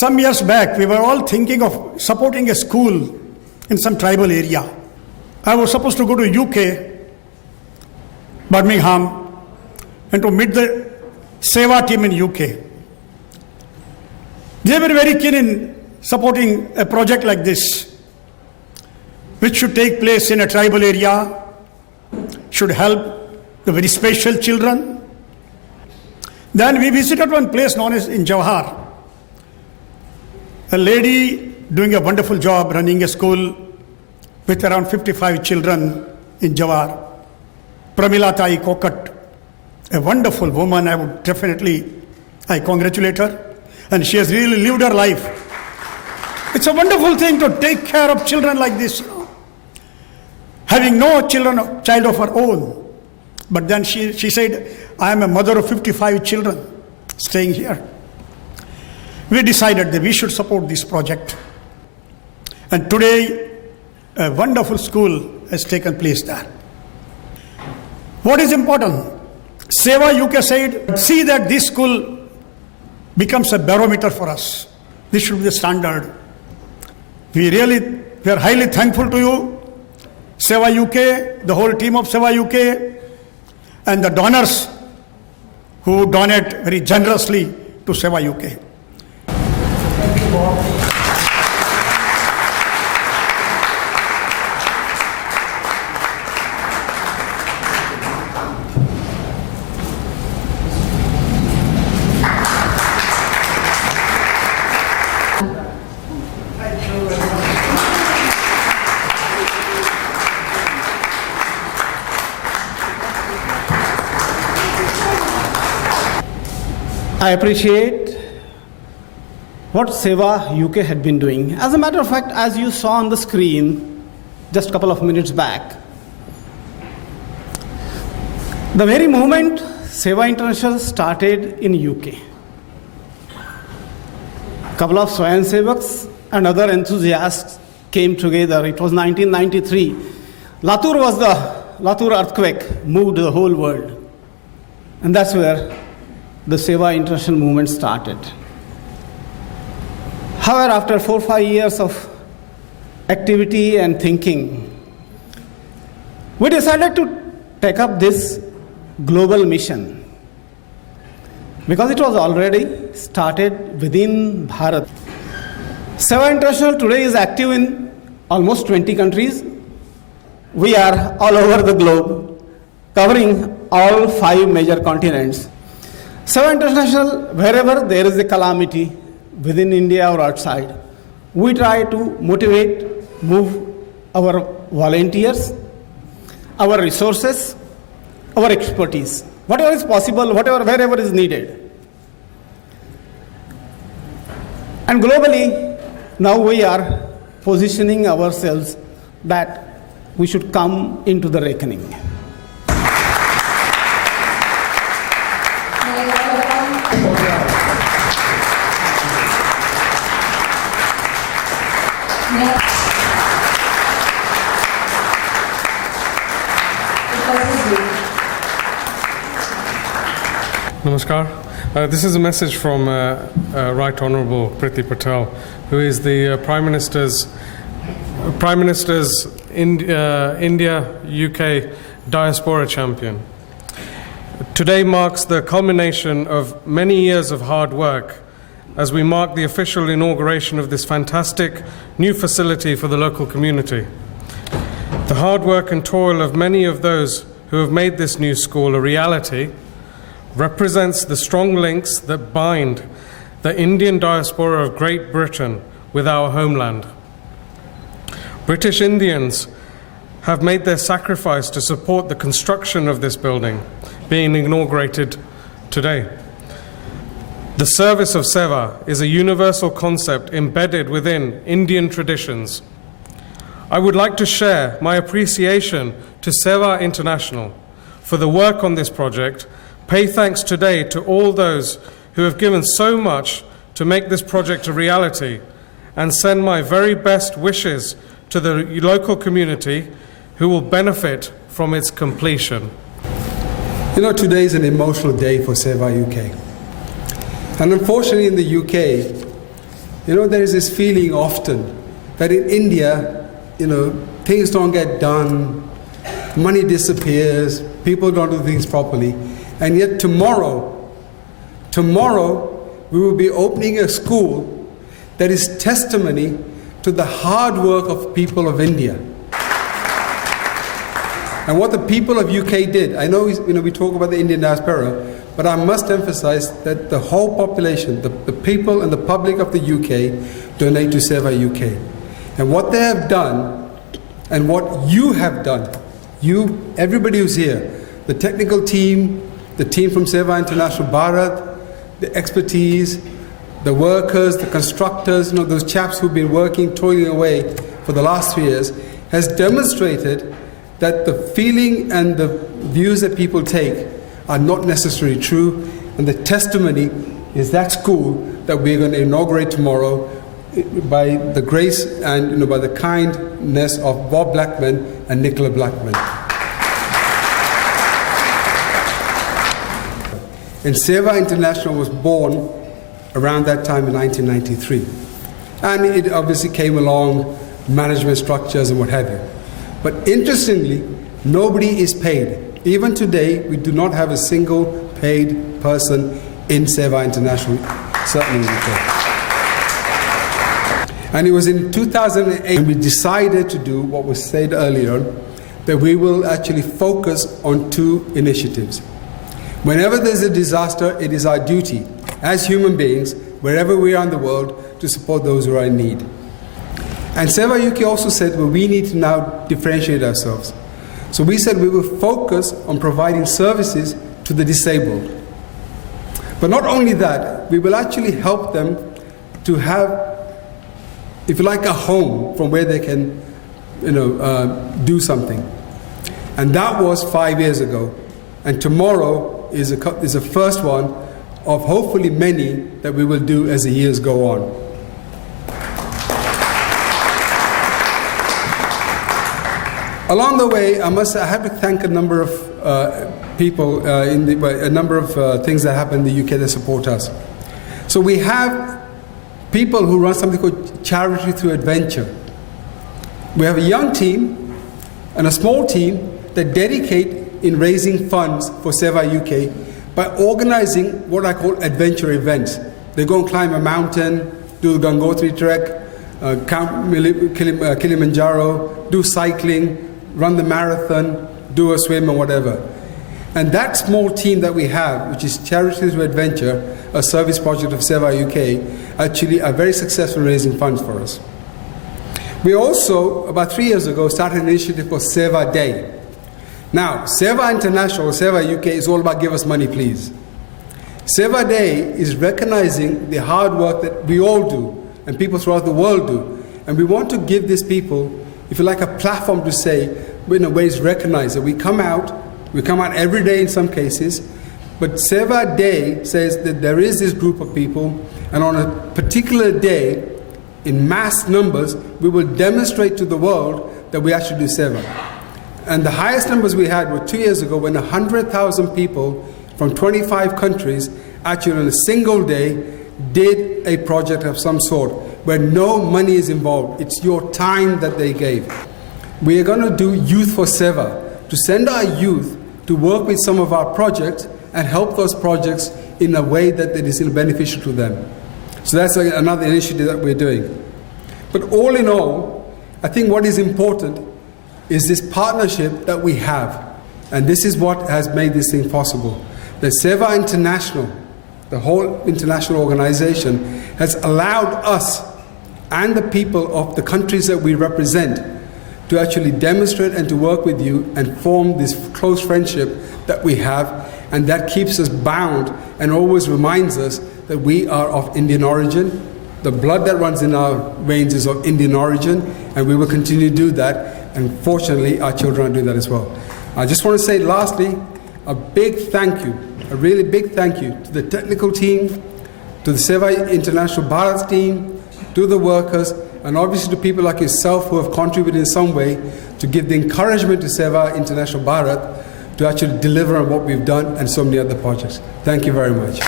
Some years back, we were all thinking of supporting a school in some tribal area. I was supposed to go to UK, Birmingham, and to meet the Sewa team in UK. They were very keen in supporting a project like this, which should take place in a tribal area, should help the very special children. Then we visited one place known as in Jawhar. A lady doing a wonderful job running a school with around 55 children in Jawhar. Pramila Tai Kokat, a wonderful woman. I congratulate her. And she has really lived her life. It's a wonderful thing to take care of children like this, having no child of her own. But then she said, I am a mother of 55 children staying here. We decided that we should support this project. And today, a wonderful school has taken place there. What is important? Sewa UK said, see that this school becomes a barometer for us. This should be the standard. We are highly thankful to you, Sewa UK, the whole team of Sewa UK, and the donors who donate very generously to Sewa UK. I appreciate what Sewa UK had been doing. As a matter of fact, as you saw on the screen just a couple of minutes back, the very moment Sewa International started in UK, a couple of Swayamsevaks and other enthusiasts came together. It was 1993. Latur earthquake moved the whole world. And that's where the Sewa International movement started. However, after 4 or 5 years of activity and thinking, we decided to take up this global mission because it was already started within Bharat. Sewa International today is active in almost 20 countries. We are all over the globe, covering all 5 major continents. Sewa International, wherever there is a calamity within India or outside, we try to motivate, move our volunteers, our resources, our expertise, whatever is possible, wherever is needed. And globally, now we are positioning ourselves that we should come into the reckoning. Namaskar. This is a message from Right Honourable Priti Patel, who is the Prime Minister's India UK Diaspora Champion. Today marks the culmination of many years of hard work as we mark the official inauguration of this fantastic new facility for the local community. The hard work and toil of many of those who have made this new school a reality represents the strong links that bind the Indian diaspora of Great Britain with our homeland. British Indians have made their sacrifice to support the construction of this building being inaugurated today. The service of Sewa is a universal concept embedded within Indian traditions. I would like to share my appreciation to Sewa International for the work on this project, pay thanks today to all those who have given so much to make this project a reality, and send my very best wishes to the local community who will benefit from its completion. You know, today is an emotional day for Sewa UK. And unfortunately in the UK, there is this feeling often that in India, things don't get done, money disappears, people don't do things properly. And yet tomorrow, we will be opening a school that is testimony to the hard work of people of India. And what the people of UK did, I know we talk about the Indian diaspora, but I must emphasize that the whole population, the people and the public of the UK donate to Sewa UK. And what they have done, and what you have done, everybody who's here, the technical team, the team from Sewa International Bharat, the expertise, the workers, the constructors, those chaps who've been working, toiling away for the last 3 years, has demonstrated that the feeling and the views that people take are not necessarily true, and the testimony is that school that we're going to inaugurate tomorrow by the grace and by the kindness of Bob Blackman and Nicola Blackman. And Sewa International was born around that time in 1993. And it obviously came along, management structures and what have you. But interestingly, nobody is paid. Even today, we do not have a single paid person in Sewa International, certainly in the UK. And it was in 2008 we decided to do what was said earlier, that we will actually focus on 2 initiatives. Whenever there's a disaster, it is our duty as human beings, wherever we are in the world, to support those who are in need. And Sewa UK also said, well, we need to now differentiate ourselves. So we said we will focus on providing services to the disabled. But not only that, we will actually help them to have, if you like, a home from where they can, do something. And that was 5 years ago. And tomorrow is a first one of hopefully many that we will do as the years go on. Along the way, I have to thank a number of people, a number of things that happen in the UK that support us. So we have people who run something called Charity Through Adventure. We have a young team and a small team that dedicate in raising funds for Sewa UK by organizing what I call adventure events. They go and climb a mountain, do the Gangotri trek, Kilimanjaro, do cycling, run the marathon, do a swim or whatever. And that small team that we have, which is Charity Through Adventure, a service project of Sewa UK, actually are very successful in raising funds for us. We also, about 3 years ago, started an initiative called Sewa Day. Now, Sewa International, Sewa UK is all about give us money, please. Sewa Day is recognizing the hard work that we all do and people throughout the world do. And we want to give these people, if you like, a platform to say, in a way, it's recognized that we come out every day in some cases, but Sewa Day says that there is this group of people, and on a particular day, in mass numbers, we will demonstrate to the world that we actually do Sewa. And the highest numbers we had were 2 years ago when 100,000 people from 25 countries actually on a single day did a project of some sort where no money is involved. It's your time that they gave. We are going to do Youth for Sewa, to send our youth to work with some of our projects and help those projects in a way that it is beneficial to them. So that's another initiative that we're doing. But all in all, I think what is important is this partnership that we have. And this is what has made this thing possible. The Sewa International, the whole international organization, has allowed us and the people of the countries that we represent to actually demonstrate and to work with you and form this close friendship that we have, and that keeps us bound and always reminds us that we are of Indian origin. The blood that runs in our veins is of Indian origin, and we will continue to do that. And fortunately, our children are doing that as well. I just want to say lastly, a big thank you, a really big thank you to the technical team, to the Sewa International Bharat team, to the workers, and obviously to people like yourself who have contributed in some way to give the encouragement to Sewa International Bharat to actually deliver on what we've done and so many other projects. Thank you very much.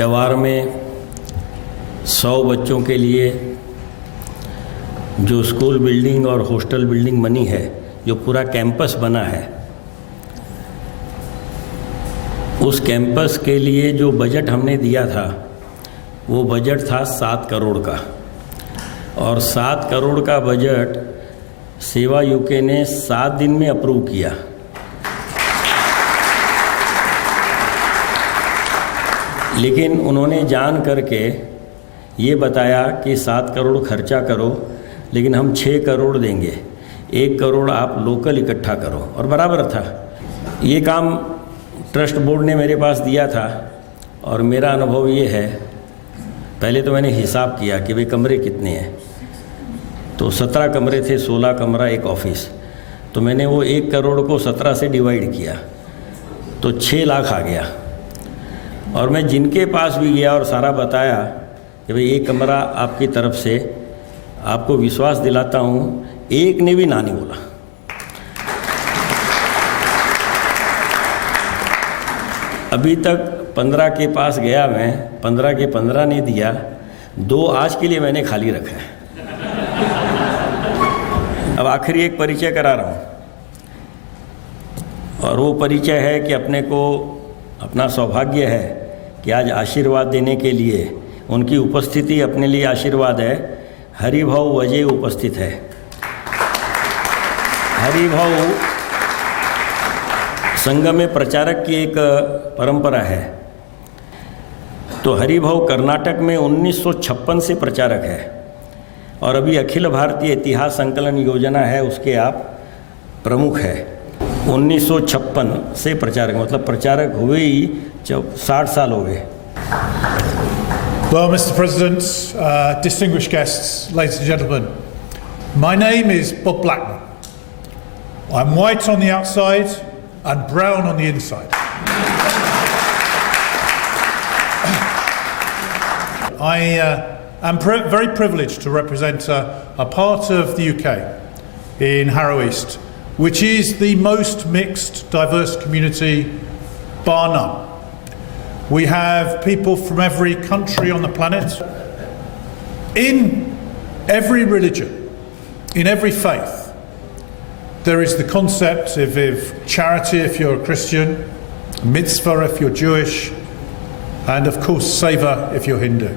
Jawahar में 100 बच्चों के लिए जो school building और hostel building बनी है, जो पूरा कैंपस बना है, उस कैंपस के लिए जो बजट हमने दिया था वो बजट था 7 करोड़ का, और 7 करोड़ का बजट सेवा यूके ने 7 दिन में अप्रूव किया। लेकिन उन्होंने जान करके ये बताया कि 7 करोड़ खर्चा करो, लेकिन हम 6 करोड़ देंगे, 1 करोड़ आप लोकल इकट्ठा करो, और बराबर था। ये काम ट्रस्ट बोर्ड ने मेरे पास दिया था, और मेरा अनुभव ये है, पहले तो मैंने हिसाब किया कि भाई कमरे कितने हैं, तो 17 कमरे थे, 16 कमरा, 1 ऑफिस, तो मैंने वो 1 करोड़ को 17 से डिवाइड किया तो 6 लाख आ गया। और मैं जिनके पास भी गया और सारा बताया कि भाई एक कमरा आपकी तरफ से, आपको विश्वास दिलाता हूँ, एक ने भी ना नहीं बोला। अभी तक 15 के पास गया मैं, 15 के 15 ने दिया, 2 आज के लिए मैंने खाली रखा है। अब आखिरी एक परिचय करा रहा हूँ, और वो परिचय है कि अपने को अपना सौभाग्य है कि आज आशीर्वाद देने के लिए उनकी उपस्थिति अपने लिए आशीर्वाद है। हरिभाव वजह उपस्थित है। हरिभाव संघ में प्रचारक की एक परंपरा है, तो हरिभाव कर्नाटक में 1956 से प्रचारक है, और अभी अखिल भारतीय इतिहास संकलन योजना है, उसके आप प्रमुख है। 1956 से प्रचारक, मतलब प्रचारक हुए ही 60 साल हो गए। Well, Mr. President, distinguished guests, ladies and gentlemen, my name is Bob Blackman. I'm white on the outside and brown on the inside. I am very privileged to represent a part of the UK in Harrow East, which is the most mixed, diverse community bar none. We have people from every country on the planet. In every religion, in every faith, there is the concept of charity if you're a Christian, mitzvah if you're Jewish, and of course seva if you're Hindu.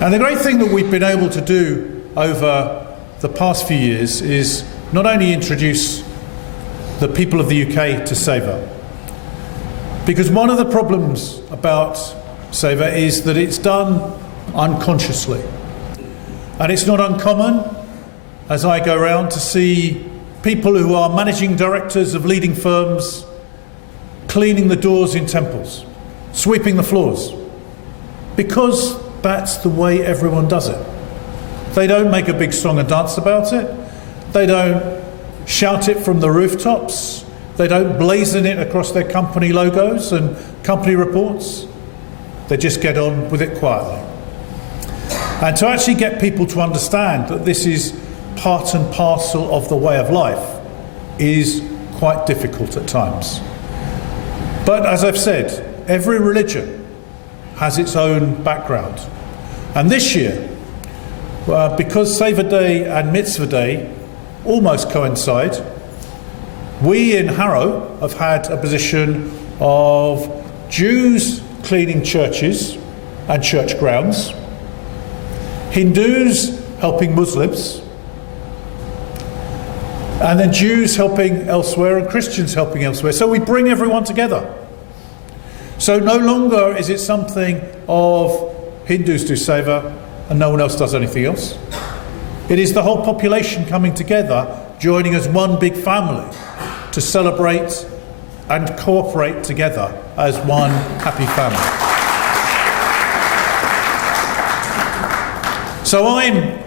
And the great thing that we've been able to do over the past few years is not only introduce the people of the UK to seva, because one of the problems about seva is that it's done unconsciously. And it's not uncommon, as I go around, to see people who are managing directors of leading firms cleaning the doors in temples, sweeping the floors, because that's the way everyone does it. They don't make a big song and dance about it. They don't shout it from the rooftops. They don't blazon it across their company logos and company reports. They just get on with it quietly. And to actually get people to understand that this is part and parcel of the way of life is quite difficult at times. But as I've said, every religion has its own background. And this year, because Seva Day and Mitzvah Day almost coincide, we in Harrow have had a position of Jews cleaning churches and church grounds, Hindus helping Muslims, and then Jews helping elsewhere and Christians helping elsewhere. So we bring everyone together. So no longer is it something of Hindus do seva and no one else does anything else. It is the whole population coming together, joining as one big family to celebrate and cooperate together as one happy family. So I'm,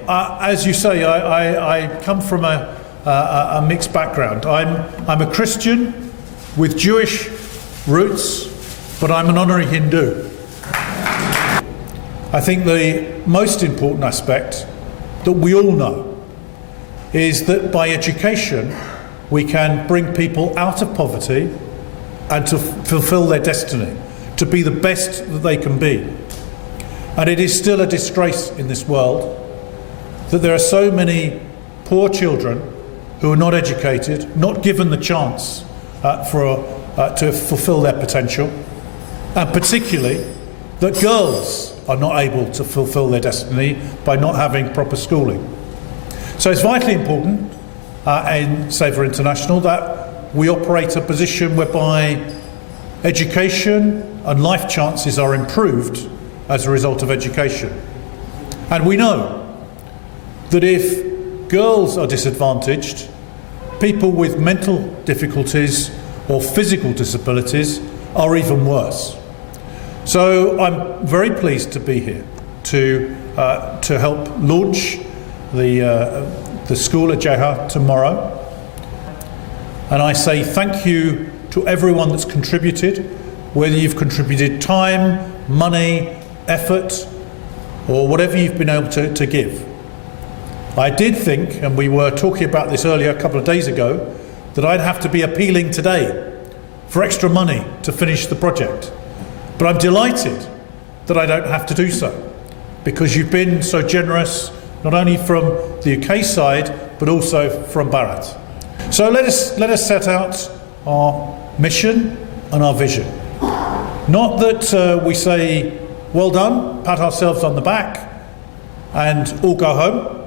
as you say, I come from a mixed background. I'm a Christian with Jewish roots, but I'm an honorary Hindu. I think the most important aspect that we all know is that by education we can bring people out of poverty and to fulfill their destiny. to be the best that they can be. And it is still a disgrace in this world that there are so many poor children who are not educated, not given the chance to fulfil their potential, and particularly that girls are not able to fulfil their destiny by not having proper schooling. So it's vitally important in Sewa International that we operate a position whereby education and life chances are improved as a result of education. And we know that if girls are disadvantaged, people with mental difficulties or physical disabilities are even worse. So I'm very pleased to be here to help launch the school at Jawhar tomorrow. And I say thank you to everyone that's contributed, whether you've contributed time, money, effort, or whatever you've been able to give. I did think, and we were talking about this earlier a couple of days ago, that I'd have to be appealing today for extra money to finish the project. But I'm delighted that I don't have to do so, because you've been so generous, not only from the UK side, but also from Bharat. So let us set out our mission and our vision. Not that we say, well done, pat ourselves on the back, and all go home,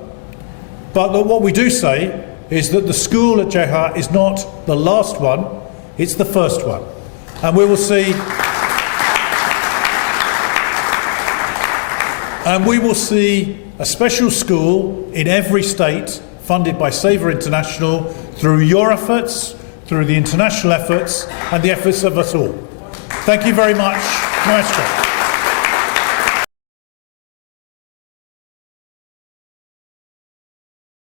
but that what we do say is that the school at Jawhar is not the last one, it's the first one. And we will see a special school in every state funded by Sewa International through your efforts, through the international efforts and the efforts of us all. Thank you very much. Maestro.